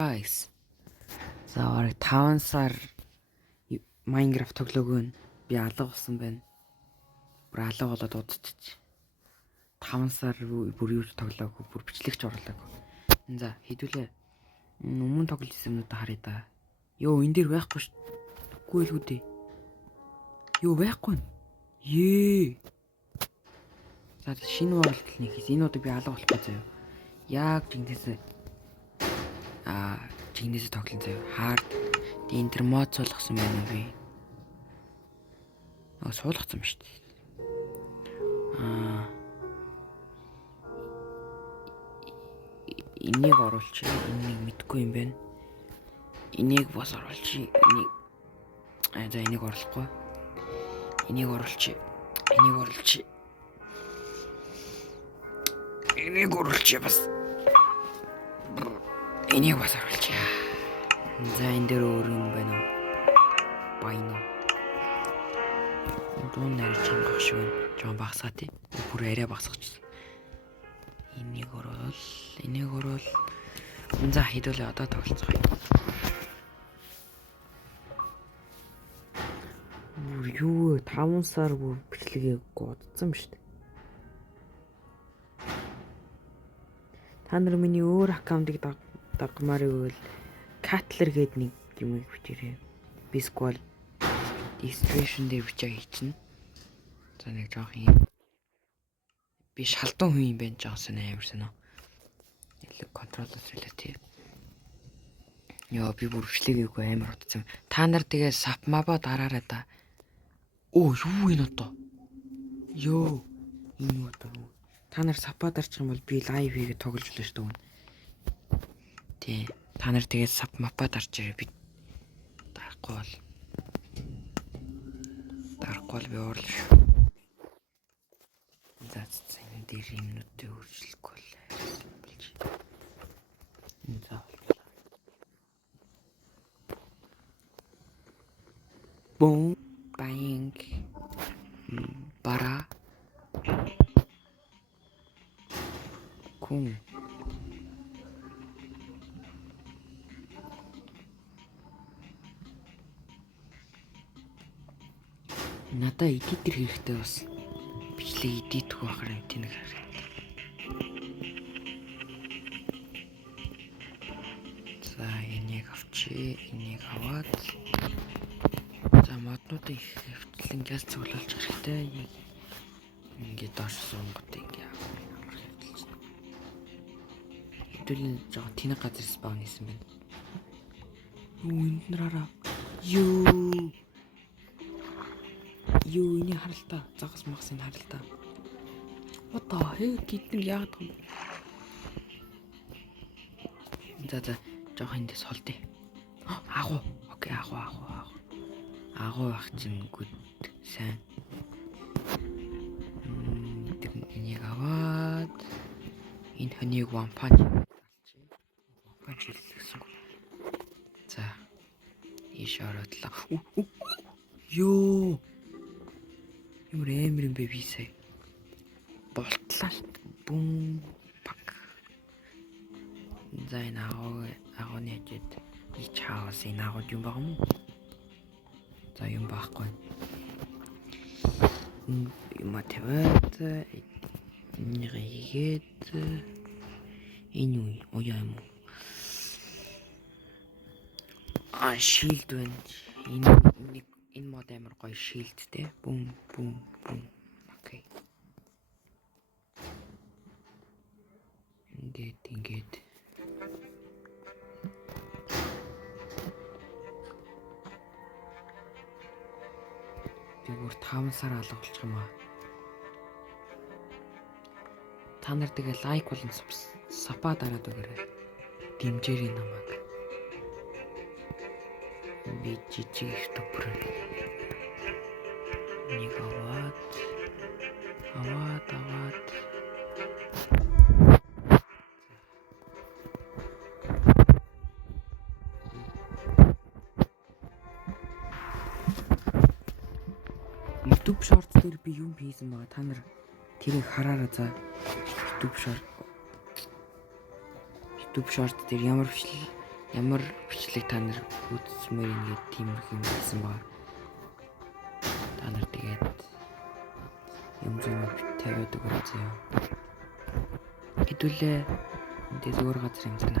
Guys. За бараг 5 сар Minecraft тоглоогүй би алга болсон байна. Бүр алга болоод удчих. 5 сар бүр юу тоглоогүй, бүр бичлэгч орлоогүй. За хэдүүлээ өмнө тоглож юмнуудаа харъя да. Йоо энэ дэр байхгүй ш. Үгүй л үү дээ. Йоо байхгүй. Ее. За шинэ уралдал нэхээс энэ удаа би алга болохгүй заяа. Яг жигнэсээ тоглоно заяа. Hard энэ төр мод суулгасан байна уу би? Суулгацсан ба шүү дээ. Энийг оруулчих. Энийг мэдгүй юм байна. Энийг бас оруулчих. За энийг оруулахгүй. Энийг оруулчих. Энийг оруулчих бас. Энийг бас оруулчих. За энэ дээр өөр юм байна уу? Байна. Дуун нарийн чангах шиг байна. Жон багсаа тий. Бүр арай багсахчихсан. Энийг оруул. За хэдүүлээ одоо тоглоцгоё. Бүр юу 5 сар бүр бичлэгээ годсон шүү дээ. Та нар миний өөр аккаунтыг дагмаар ивэл Cutler гээд нэг юм бичээрэй. Би Squall Illustration дээр бичээ хийчихнэ. За нэг жоох юм. Би шалдун хүн юм байна жоонсон амар сонио. Илүү контролоос үлээ тий. Яа би бүр бичлэгээгүй амар утсан. Та нар тэгээ сапмаба дараарай да. Оо юу энэ одоо? Йоо энэ одоо. Та нар сапа дарчих юм бол би лайв хийгээд тоглож болно шүү дээ. Тий. Та нар тэгээ сап мапа дарчаарай би. Дарахгүй бол би уурлаа шүү. За энэ дээр юмнуудыг өөрчлөхгүй л. За. Бом баинг бара кун надаа эдитер хэрэгтэй бас бичлэг эдитэх байхаар тэнэг хэрэгтэй. За энийг авчи, энийг аваад за моднуудыг хөвтлэн газ цуглуулж хэрэгтэй. Ингээд доош сунгад ингээ амар хөвтөлж. Хэдүүлэн жоо тэнэг газар спаун хийсэн байна. Юу энд нараа. Юу энэ харалтаа загас магсын харалтаа. What the heck гэдэг яагаад юм? За жоох эндээс холдъё. Агуу. Окей, агуу. Агуу ах чинь гүд сайн. Энийг аваад энэ хөнийг one punch хийлгэсэн. За. Иш ороодлоо. Ёо. Ямар амар юм бэ би сая. Болтлаа бум пак. За энэ агууны хажууд и чаавс энэ агууд юм баг юм уу? За юм байхгүй. Юм тавиад энийг хийгээд энэ юу юм? Шилд байна. Энэ мод амар гоё шилдтэй. Бум. Окей. Ингээд. Би бүр 5 сар алга болчих юм аа. Та нар тэгээ лайк болон сапа дараад өгөөрэй. Дэмжээрэй намайг. Би жижиг ютубер. Нэг аваад. YouTube shorts дээр би юм хийсэн байгаа. Та нар тэрийг хараарай за. YouTube short дээр ямар бичлэг Ямар бичлэг та нар үзсмээр ингээд тийм юм хийсэн баа. Та нар тэгээд юм зүйн тавиад өгөөч зөө. Хэдүүлээ энэ зөөр газар юм зана.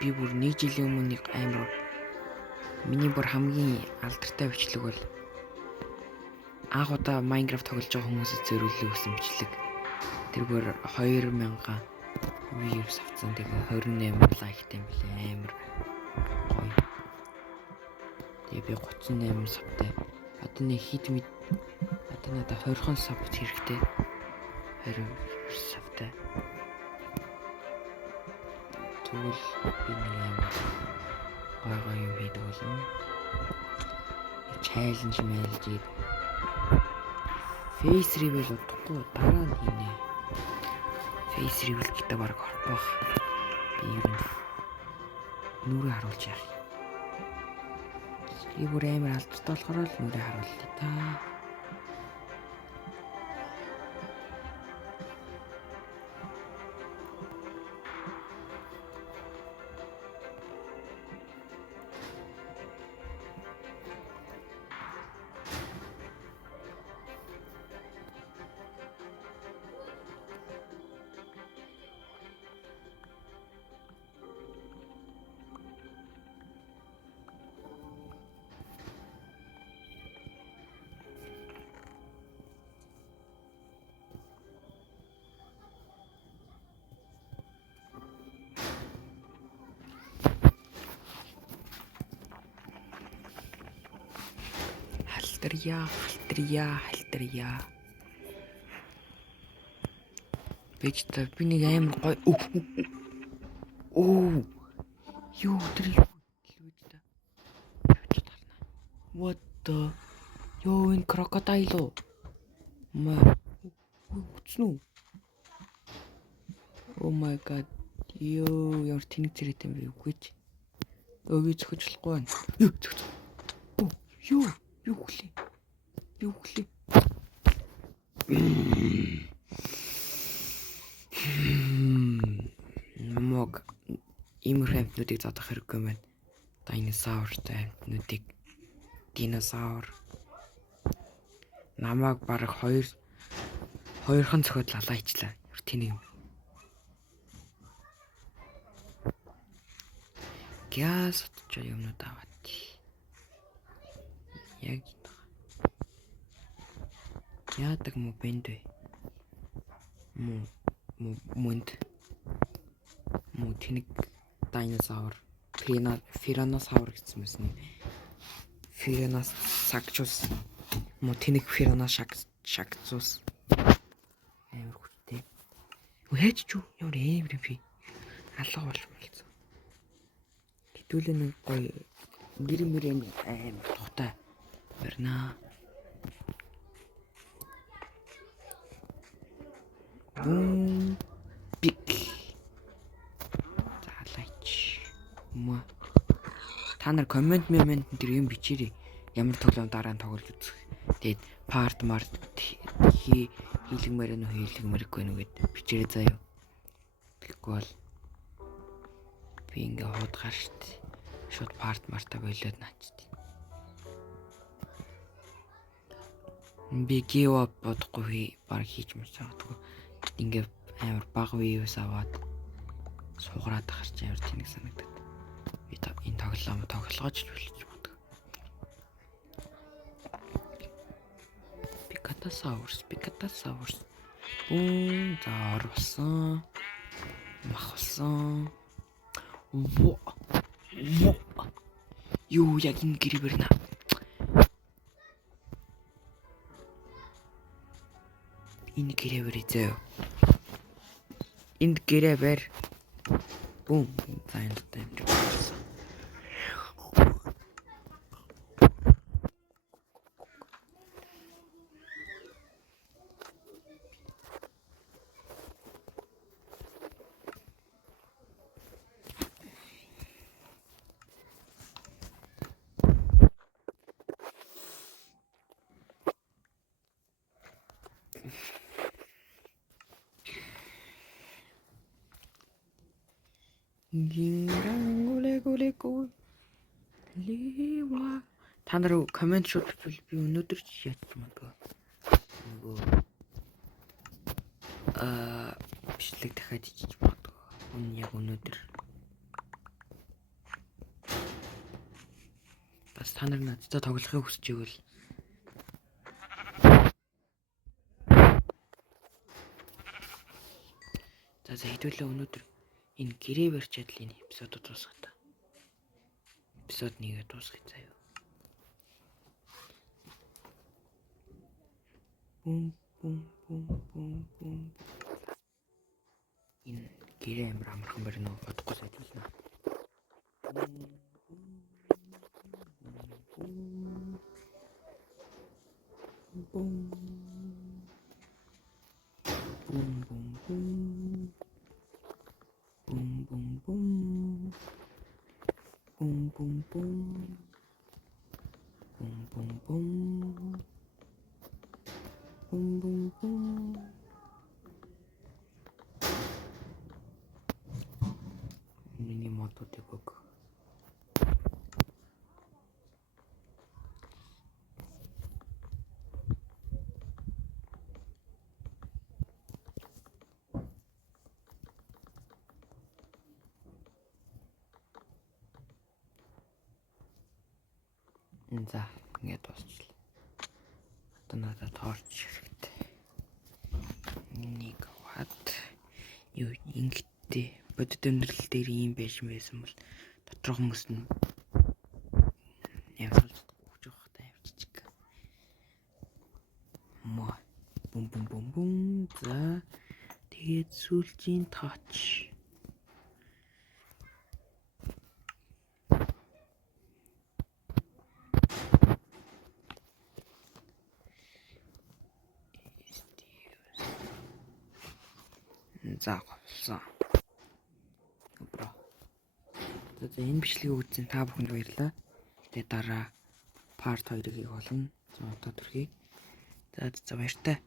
Би бүр 1 жилийн өмнө нэг амар миний бүр хамгийн алдартай бичлэг бол анх удаа Minecraft тоглож байгаа хүмүүсэд зориулсан гэсэн бичлэг. Тэр бүр 2000 views авсан. Тэгээ 28 лайктай юм билээ. Амар гоё. Тэгээ би 38 савтай. Одоо нэг хит мэд одоо надад 20 сав хэрэгтэй. 20 савтай. Тэгвэл би нэг амар гоё юм хийдэг болно. Challenge мэлжид face reveal утгагүй дараа нь хийнэ. Face reveal гэдэг баг орбох. Би юу нүрээ харуулж яах. Би бүр амар алдартай болохоор л нүрээ харуулъя та. Халтарья. Бэжтэй би нэг амар гоё. Оо. Юу тэр л үжтэй. What the? Ёо энэ крокодил уу? Маа. Үтснү. Oh my god. Ёо ямар тэнэг зэрэгтэй юм бэ үгүй ч. Өө би зөхөжлөхгүй байна. Ёо. Юу хүлээ? Намаг имэр амтнуудыг зодох хэрэггүй байна. Динозавртай амтнуудыг. Динозавр. Намаг бараг хоёрхан цохиод лалаачлаа. Ямар тэнэг юм. Гяс ч юмнууд аваад. Яг яадаг мó бэнд вэ? Мөнд тэнэг динозавр, пираносавр гэсэн мэт. Пиранос сагчус. Тэнэг пиранос шагцус. Амар хүчтэй. Яаж ч юу ямар амар би алга болж болцсон. Хэдүүлээ нэг гоё гэр амар тухтай барина. Бик. Залаач. Та нар комент дээр юм бичээрэй. Ямар тоглоом дараа нь тоглож үзэх. Тэгээд part хийлгмээр нь хийлгмээргүй нүгэд бичээрэй заяа. Тэгэхгүй бол би ингээ хуудгаар штт. Шууд part болоод наачт. Би give up бодохгүй баг хийж мсаадгүй. Ингээ амар баг views аваад суугаад ахарч амар тэнэг санагдаад. Би энэ тоглоом тоглоож болж боддог. Пикатасаурус. За орсон. Махсан. Юу яг энэ гэр бэрнэ. Энэ гэрээ бэрээ. Энд гэрээ бэр. Бум. Зайнд таймж. Гүлэгүлэгүл лива. Та нар комент шууд бичвэл би өнөөдөр ч яачих магадгүй. Нөгөө бичлэг дахиад хийж магадгүй. Яг өнөөдөр. Бас та нар надтай тоглохыг хүсэж байвал за хэдүүлээ өнөөдөр энэ гэрээ барьж чадал энэ эпизодод дуусгах та. Эпизод 1-ийг дуусгая заяа. Бум бум бум бум бум. Энэ гэрээ амархан барина уу бодохгүй сайжруулна. Бум бум бум бум бум бум бум бум бум бум бум бум бум бум бум бум. Миний мототыг өг. За ингээд дуусчлаа. Одоо надад тоорч хэрэгтэй. Нэг хат юу ингэдэй бодит өндөрлөл дээр ийм байсан бол доторх хүмүүс нь явуулж өгч явах та явчихчих. Мо бум бум бум бум. За тэгээд сүүлчийн тооч. За голсон. Бро. За энэ бичлэгийг үзсэн та бүхэнд баярлалаа. Тэгээд дараа part 2-ыг болно. За одоо төрхий. За баяртай.